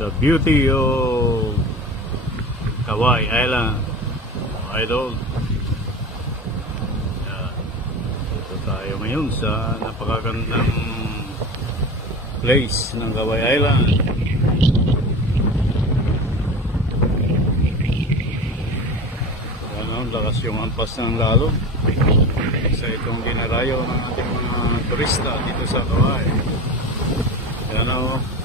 The beauty of Kawai Island, idol. Ito tayo ngayon sa napakagandang place ng Kawai Island. Lakas yung ampas ng lalo sa itong dinarayo ng ating mga turista dito sa Kawai. Yan o.